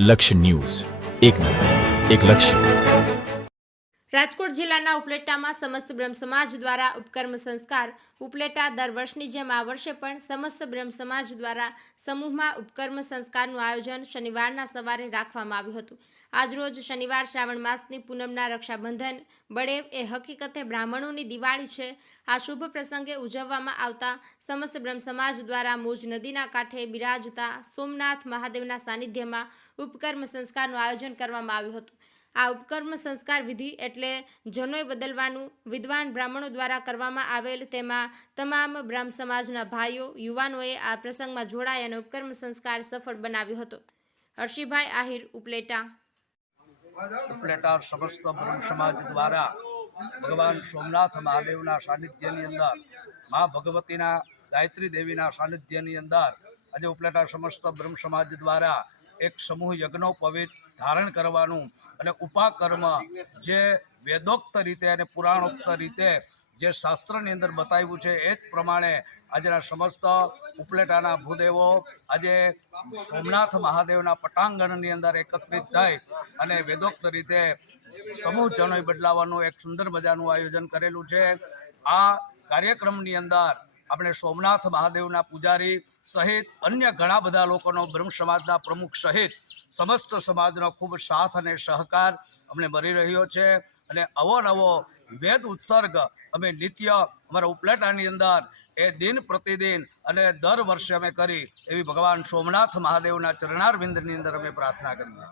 લક્ષ્ય ન્યૂઝ, એક નજર, એક લક્ષ્ય. રાજકોટ જિલ્લાના ઉપલેટામાં સમસ્ત બ્રહ્મ સમાજ દ્વારા ઉપકર્મ સંસ્કાર ઉપલેટા દર વર્ષની જેમ આ વર્ષે પણ સમસ્ત બ્રહ્મ સમાજ દ્વારા સમૂહમાં ઉપકર્મ સંસ્કારનું આયોજન શનિવારના સવારે રાખવામાં આવ્યું હતું. આજરોજ શનિવાર શ્રાવણ માસની પૂનમના રક્ષાબંધન બળેવ એ હકીકતે બ્રાહ્મણોની દિવાળી છે. આ શુભ પ્રસંગે ઉજવવામાં આવતા સમસ્ત બ્રહ્મ સમાજ દ્વારા મુજ નદીના કાંઠે બિરાજતા સોમનાથ મહાદેવના સાનિધ્યમાં ઉપકર્મ સંસ્કારનું આયોજન કરવામાં આવ્યું હતું. આ ઉપકર્મ સંસ્કાર વિધિ એટલે જનોય બદલવાનું વિદ્વાન બ્રાહ્મણો દ્વારા કરવામાં આવેલ, તેમાં તમામ બ્રહ્મ સમાજના ભાઈઓ યુવાનોએ આ પ્રસંગમાં જોડાઈ અને ઉપકર્મ સંસ્કાર સફળ બનાવ્યો હતો. હર્ષિભાઈ આહિર, ઉપલેટા. ઉપલેટા સમસ્ત બ્રહ્મ સમાજ દ્વારા ભગવાન સોમનાથ મહાદેવના સાનિધ્યની અંદર, મા ભગવતીના ગાયત્રી દેવીના સાનિધ્યની અંદર આજે ઉપલેટા સમસ્ત બ્રહ્મ સમાજ દ્વારા એક સમૂહ યજ્ઞોપવિત ધારણ કરવાનું અને ઉપાકર્મ જે વેદોક્ત રીતે અને પુરાણોક્ત રીતે જે શાસ્ત્રની અંદર બતાવ્યું છે એ જ પ્રમાણે આજના સમસ્ત ઉપલેટાના ભૂદેવો આજે સોમનાથ મહાદેવના પટાંગણની અંદર એકત્રિત થઈ અને વેદોક્ત રીતે સમૂહ જનોય બદલાવાનું એક સુંદર મજાનું આયોજન કરેલું છે. આ કાર્યક્રમની અંદર આપણે સોમનાથ મહાદેવના પૂજારી સહિત અન્ય ઘણા બધા લોકોનો બ્રહ્મ સમાજના પ્રમુખ સહિત સમસ્ત સમાજનો ખૂબ સાથ અને સહકાર અમને મળી રહ્યો છે અને અવનવો વેદ ઉત્સર્ગ અમે નિત્ય અમારા ઉપલેટાની અંદર એ દિન પ્રતિદિન અને દર વર્ષે અમે કરી એવી ભગવાન સોમનાથ મહાદેવના ચરણારવિંદની અંદર અમે પ્રાર્થના કરીએ.